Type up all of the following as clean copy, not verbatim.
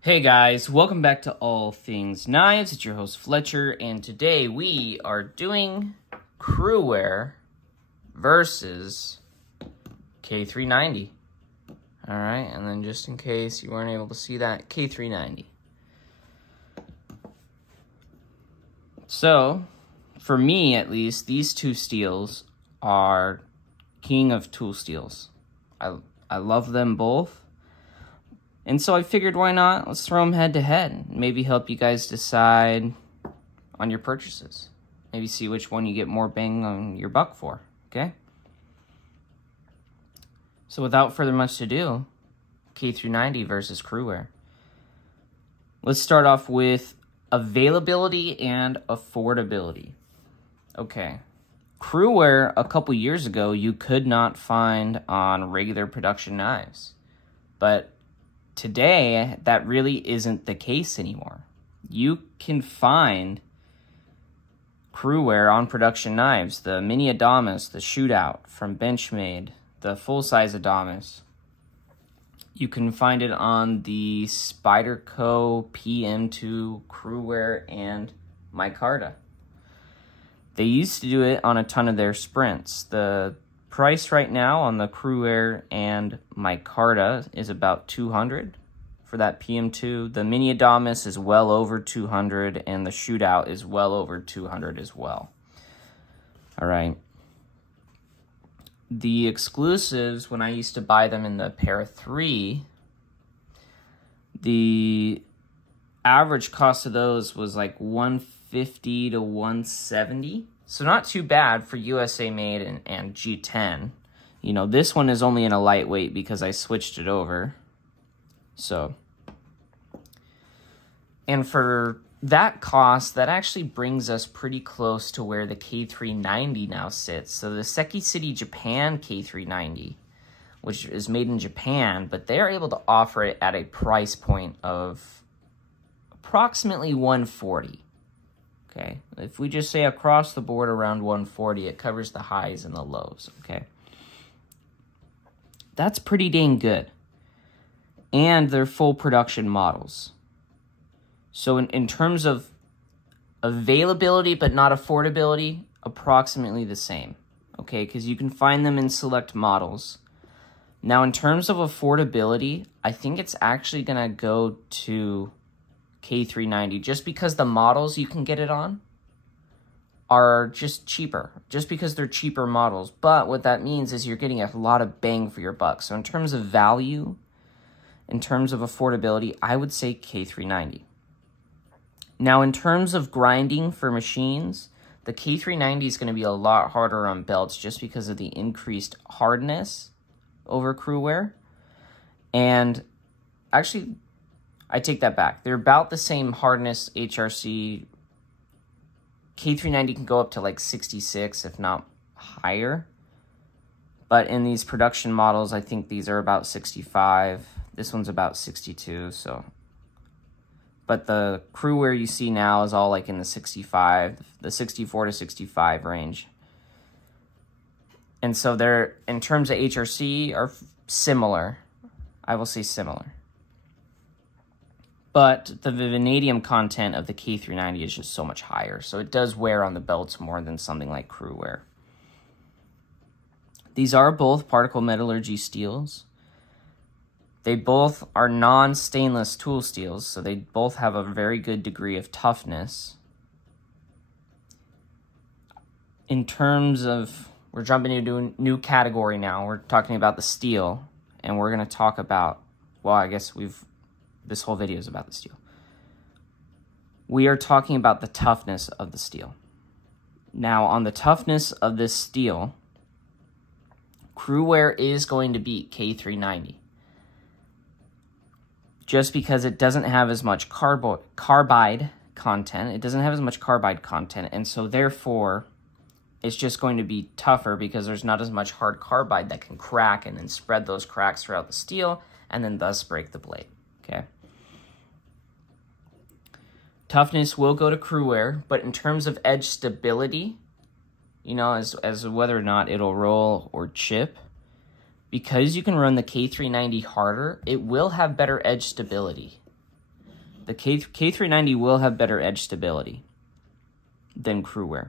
Hey guys, welcome back to All Things Knives. It's your host Fletcher, and today we are doing Cruwear versus K390. Alright, and then just in case you weren't able to see that, K390. So, for me at least, these two steels are king of tool steels. I love them both. And so I figured, why not? Let's throw them head to head. Maybe help you guys decide on your purchases. Maybe see which one you get more bang on your buck for, okay? So without further much ado, K390 versus Cruwear. Let's start off with availability and affordability. Okay. Cruwear, a couple years ago, you could not find on regular production knives. But today, that really isn't the case anymore. You can find Cruwear on production knives, the Mini Adamas, the Shootout from Benchmade, the full-size Adamas. You can find it on the Spyderco PM2 Cruwear and micarta. They used to do it on a ton of their sprints. The price right now on the Cruwear and micarta is about $200 for that PM2. The Mini Adamas is well over $200, and the Shootout is well over $200 as well. All right. The exclusives, when I used to buy them in the pair of 3, the average cost of those was like $150 to $170. So not too bad for USA made and G10. You know, this one is only in a lightweight because I switched it over. So, and for that cost, that actually brings us pretty close to where the K390 now sits. So the Seki City Japan K390, which is made in Japan, but they're able to offer it at a price point of approximately $140. Okay, if we just say across the board around $140, it covers the highs and the lows, okay? That's pretty dang good. And they're full production models. So in terms of availability but not affordability, approximately the same, okay? Because you can find them in select models. Now, in terms of affordability, I think it's actually going to go to K390 just because the models you can get it on are just cheaper, just because they're cheaper models. But what that means is you're getting a lot of bang for your buck. So in terms of value, in terms of affordability, I would say K390. Now, in terms of grinding for machines, the K390 is going to be a lot harder on belts just because of the increased hardness over Cruwear. And actually, I take that back. They're about the same hardness HRC. K390 can go up to like 66, if not higher. But in these production models, I think these are about 65. This one's about 62, so. But the Cruwear you see now is all like in the 65, the 64 to 65 range. And so they're, in terms of HRC, are similar. I will say similar. But the vanadium content of the K390 is just so much higher. So it does wear on the belts more than something like Cruwear. These are both particle metallurgy steels. They both are non-stainless tool steels, so they both have a very good degree of toughness. In terms of, we're jumping into a new category now. We're talking about the steel, and we're going to talk about, well, I guess this whole video is about the steel. We are talking about the toughness of the steel. Now, on the toughness of this steel, Cruwear is going to beat K390. Just because it doesn't have as much carbide content. It doesn't have as much carbide content, and so therefore, it's just going to be tougher because there's not as much hard carbide that can crack and then spread those cracks throughout the steel and then thus break the blade, okay? Toughness will go to Cruwear, but in terms of edge stability, you know, as whether or not it'll roll or chip, because you can run the K390 harder, it will have better edge stability. The K390 will have better edge stability than Cruwear.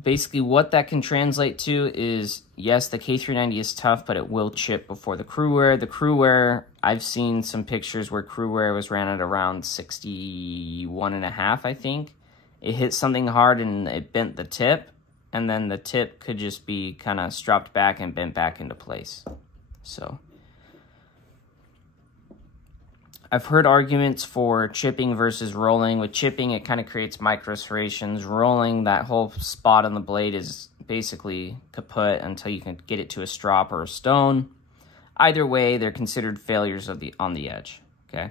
Basically, what that can translate to is, yes, the K390 is tough, but it will chip before the Cruwear. The Cruwear, I've seen some pictures where Cruwear was ran at around 61.5, I think. It hit something hard and it bent the tip, and then the tip could just be kind of stropped back and bent back into place. So I've heard arguments for chipping versus rolling. With chipping, it kind of creates micro serrations. Rolling, that whole spot on the blade is basically kaput until you can get it to a strop or a stone. Either way, they're considered failures on the edge, okay?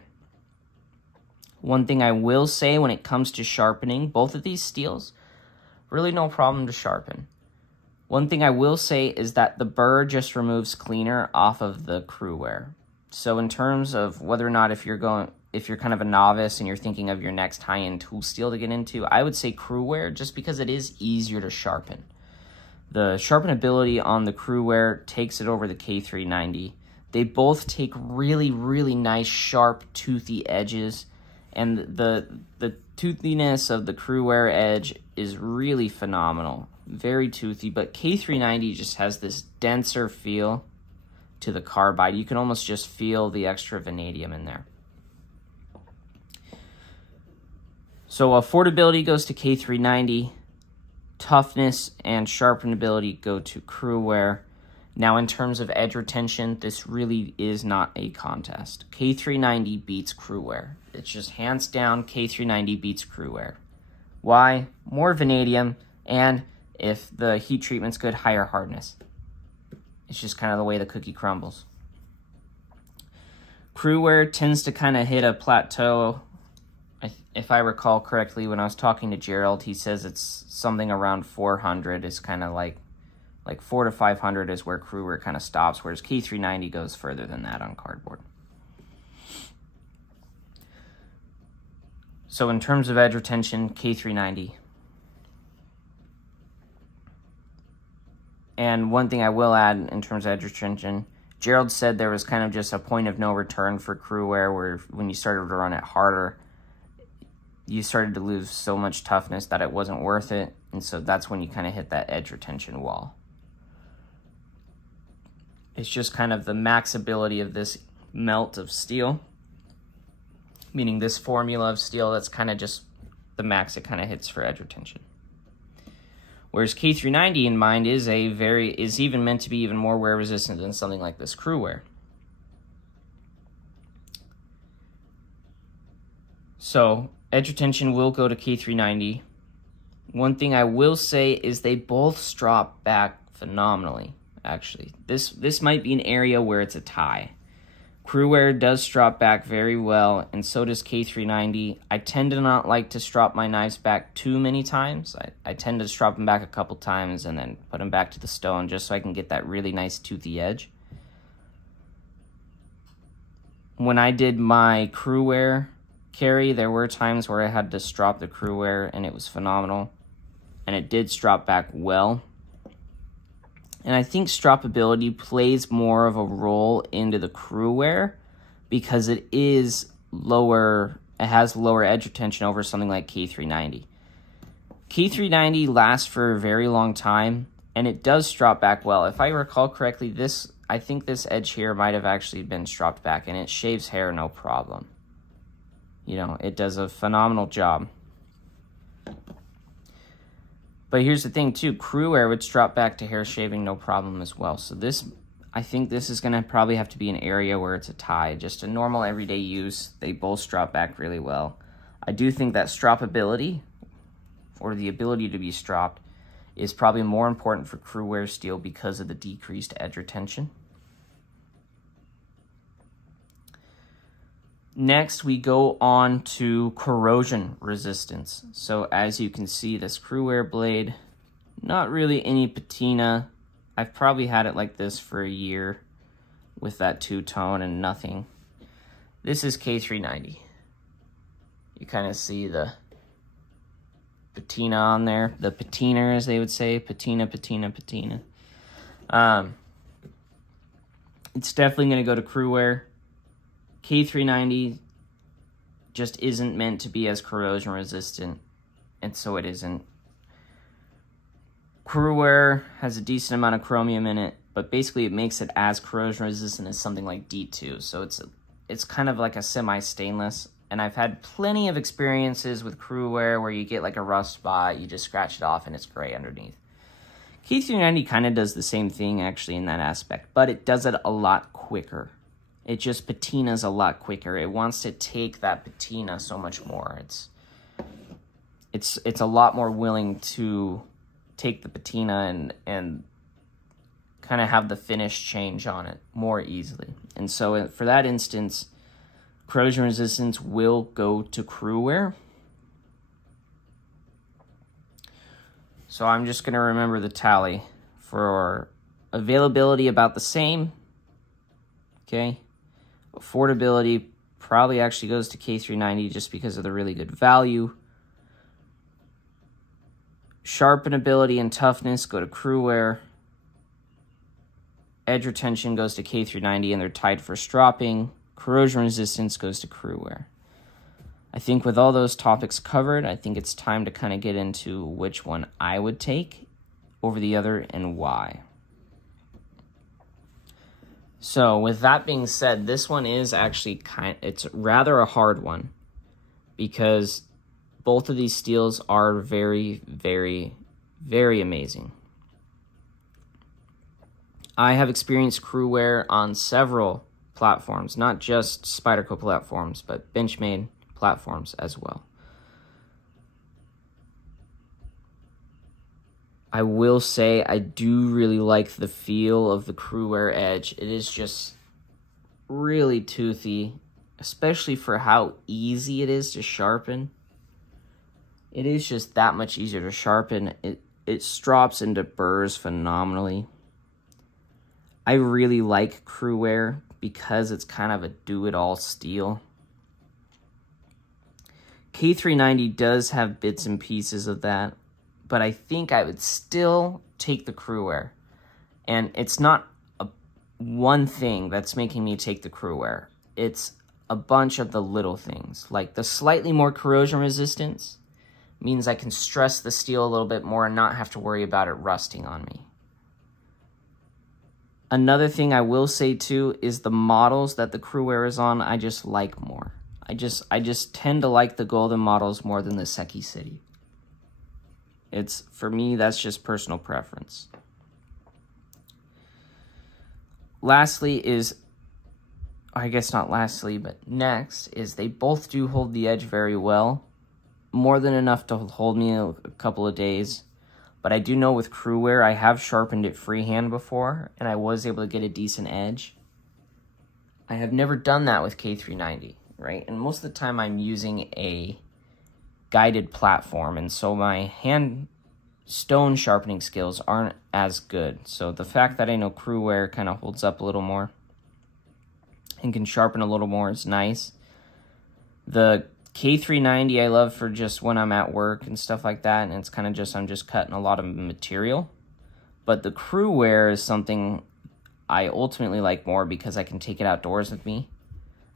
One thing I will say when it comes to sharpening, both of these steels, really no problem to sharpen. One thing I will say is that the burr just removes cleaner off of the Cruwear. So in terms of whether or not if you're kind of a novice and you're thinking of your next high-end tool steel to get into, I would say Cruwear, just because it is easier to sharpen. The sharpenability on the Cruwear takes it over the K390. They both take really, really nice, sharp, toothy edges, and the toothiness of the Cruwear edge is really phenomenal. Very toothy, but K390 just has this denser feel to the carbide. You can almost just feel the extra vanadium in there. So affordability goes to K390, toughness and sharpenability go to Cruwear. Now in terms of edge retention, this really is not a contest. K390 beats Cruwear. It's just hands down K390 beats Cruwear. Why? More vanadium, and if the heat treatment's good, higher hardness. It's just kind of the way the cookie crumbles. Cruwear tends to kind of hit a plateau. If I recall correctly, when I was talking to Gerald, he says it's something around 400 is kind of like 400 to 500 is where Cruwear kind of stops, whereas K390 goes further than that on cardboard. So in terms of edge retention, K390. And one thing I will add in terms of edge retention, Gerald said there was kind of just a point of no return for Cruwear, where when you started to run it harder, you started to lose so much toughness that it wasn't worth it. And so that's when you kind of hit that edge retention wall. It's just kind of the max ability of this melt of steel, meaning this formula of steel, that's kind of just the max it kind of hits for edge retention. Whereas K390 in mind is even meant to be even more wear resistant than something like this Cruwear. So edge retention will go to K390. One thing I will say is they both strop back phenomenally, actually. This might be an area where it's a tie. Cruwear does strop back very well, and so does K390. I tend to not like to strop my knives back too many times. I tend to strop them back a couple times and then put them back to the stone just so I can get that really nice toothy edge. When I did my Cruwear carry, there were times where I had to strop the Cruwear and it was phenomenal. And it did strop back well. And I think stroppability plays more of a role into the Cruwear because it is lower, it has lower edge retention over something like K390. K390 lasts for a very long time, and it does strop back well. If I recall correctly, I think this edge here might have actually been stropped back, and it shaves hair no problem. You know, it does a phenomenal job. But here's the thing too, Cruwear would strop back to hair shaving no problem as well. So I think this is gonna probably have to be an area where it's a tie. Just a normal everyday use, they both strop back really well. I do think that stroppability, or the ability to be stropped, is probably more important for Cruwear steel because of the decreased edge retention. Next, we go on to corrosion resistance. So as you can see, this Cruwear blade, not really any patina. I've probably had it like this for a year with that two-tone and nothing. This is K390. You kind of see the patina on there, the patina as they would say, patina, patina, patina. it's definitely going to go to Cruwear. K390 just isn't meant to be as corrosion resistant, and so it isn't. Cruwear has a decent amount of chromium in it, but basically it makes it as corrosion resistant as something like D2. So it's kind of like a semi-stainless. And I've had plenty of experiences with Cruwear where you get like a rough spot, you just scratch it off and it's gray underneath. K390 kind of does the same thing actually in that aspect, but it does it a lot quicker. It just patinas a lot quicker. It wants to take that patina so much more. It's a lot more willing to take the patina and kind of have the finish change on it more easily. And so for that instance, corrosion resistance will go to Cruwear. So I'm just going to remember the tally. For availability, about the same. Okay. Affordability probably actually goes to K390 just because of the really good value. Sharpenability and toughness go to Cruwear. Edge retention goes to K390 and they're tied for stropping. Corrosion resistance goes to Cruwear. I think with all those topics covered, I think it's time to kind of get into which one I would take over the other and why. So with that being said, this one is actually it's rather a hard one because both of these steels are very, very, very amazing. I have experienced Cruwear on several platforms, not just Spyderco platforms, but Benchmade platforms as well. I will say I do really like the feel of the Cruwear edge. It is just really toothy, especially for how easy it is to sharpen. It is just that much easier to sharpen. It strops into burrs phenomenally. I really like Cruwear because it's kind of a do-it-all steel. K390 does have bits and pieces of that, but I think I would still take the Cruwear. And it's not one thing that's making me take the Cruwear. It's a bunch of the little things, like the slightly more corrosion resistance means I can stress the steel a little bit more and not have to worry about it rusting on me. Another thing I will say too is the models that the Cruwear is on, I just like more. I just tend to like the golden models more than the Seki City. For me, that's just personal preference. Lastly is, I guess not lastly, but next is they both do hold the edge very well. More than enough to hold me a couple of days. But I do know with Cruwear, I have sharpened it freehand before, and I was able to get a decent edge. I have never done that with K390, right? And most of the time I'm using a guided platform, and so my hand stone sharpening skills aren't as good. So the fact that I know Cruwear kind of holds up a little more and can sharpen a little more is nice. The K390 I love for just when I'm at work and stuff like that, and it's kind of just, I'm just cutting a lot of material. But the Cruwear is something I ultimately like more because I can take it outdoors with me.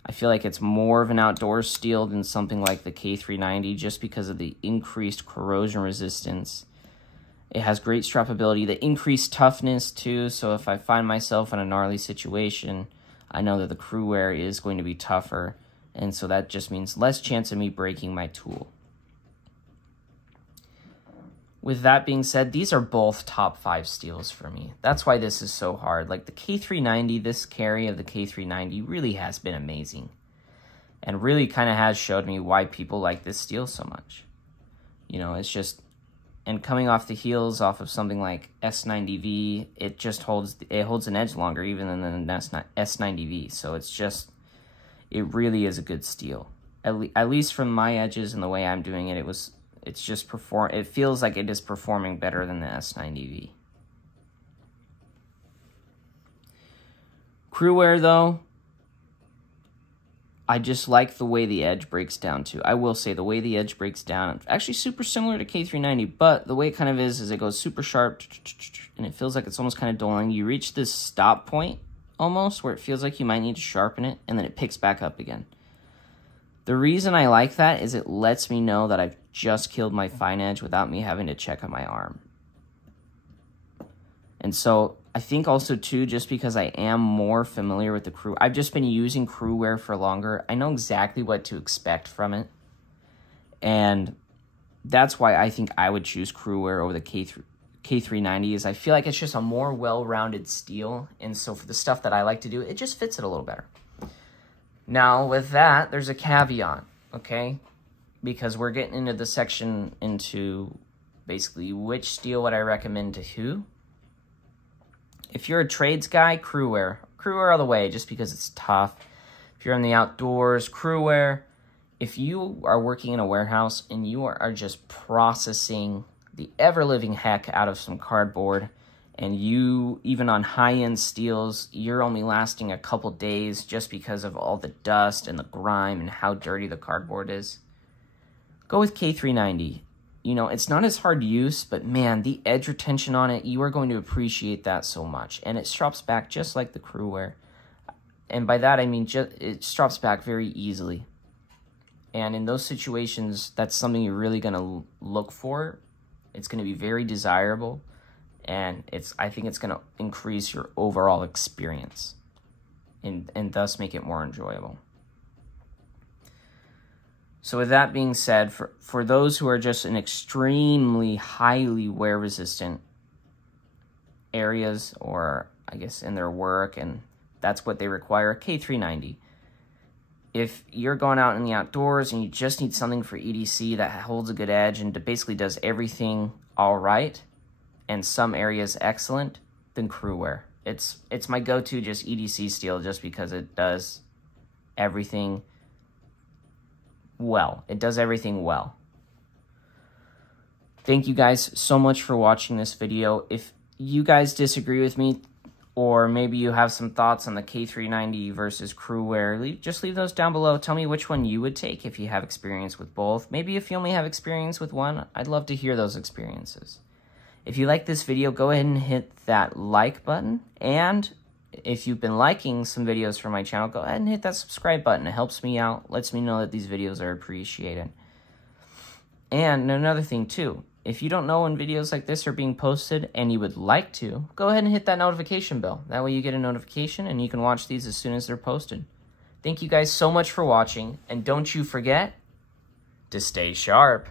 I feel like it's more of an outdoor steel than something like the K390 just because of the increased corrosion resistance. It has great strapability, the increased toughness too, so if I find myself in a gnarly situation, I know that the Cruwear is going to be tougher. And so that just means less chance of me breaking my tool. With that being said, these are both top 5 steels for me. That's why this is so hard. Like the K390, this carry of the K390 really has been amazing. And really kind of has showed me why people like this steel so much. You know, it's just, and coming off the heels off of something like S90V, it just holds an edge longer even than the S90V. So it's just, it really is a good steel. At least from my edges and the way I'm doing it, it feels like it is performing better than the S90V. Cruwear though, I just like the way the edge breaks down too. I will say the way the edge breaks down, actually super similar to K390, but the way it kind of is it goes super sharp and it feels like it's almost kind of dulling. You reach this stop point almost, where it feels like you might need to sharpen it, and then it picks back up again. The reason I like that is it lets me know that I've just killed my fine edge without me having to check on my arm. And so I think also too, just because I am more familiar with the I've just been using Cruwear for longer, I know exactly what to expect from it. And that's why I think I would choose Cruwear over the K390, is I feel like it's just a more well-rounded steel. And so for the stuff that I like to do, it just fits it a little better. Now with that, there's a caveat, okay? Because we're getting into the section into basically which steel would I recommend to who. If you're a trades guy, Cruwear all the way, just because it's tough. If you're in the outdoors, Cruwear. If you are working in a warehouse and you are just processing the ever-living heck out of some cardboard, and you, even on high-end steels, you're only lasting a couple days just because of all the dust and the grime and how dirty the cardboard is, go with K390. You know, it's not as hard use, but man, the edge retention on it, you are going to appreciate that so much. And it strops back just like the Cruwear. And by that, I mean, it strops back very easily. And in those situations, that's something you're really going to look for. It's going to be very desirable. And I think it's going to increase your overall experience and thus make it more enjoyable. So with that being said, for those who are just in extremely highly wear resistant areas, or I guess in their work, and that's what they require, K390. If you're going out in the outdoors and you just need something for EDC that holds a good edge and basically does everything all right, and some areas excellent, then Cruwear. It's my go-to just EDC steel, just because it does everything well. It does everything well. Thank you guys so much for watching this video. If you guys disagree with me, or maybe you have some thoughts on the K390 versus Cruwear, just leave those down below. Tell me which one you would take if you have experience with both. Maybe if you only have experience with one, I'd love to hear those experiences. If you like this video, go ahead and hit that like button. And if you've been liking some videos from my channel, go ahead and hit that subscribe button. It helps me out, lets me know that these videos are appreciated. And another thing too, if you don't know when videos like this are being posted and you would like to, go ahead and hit that notification bell. That way you get a notification and you can watch these as soon as they're posted. Thank you guys so much for watching, and don't you forget to stay sharp.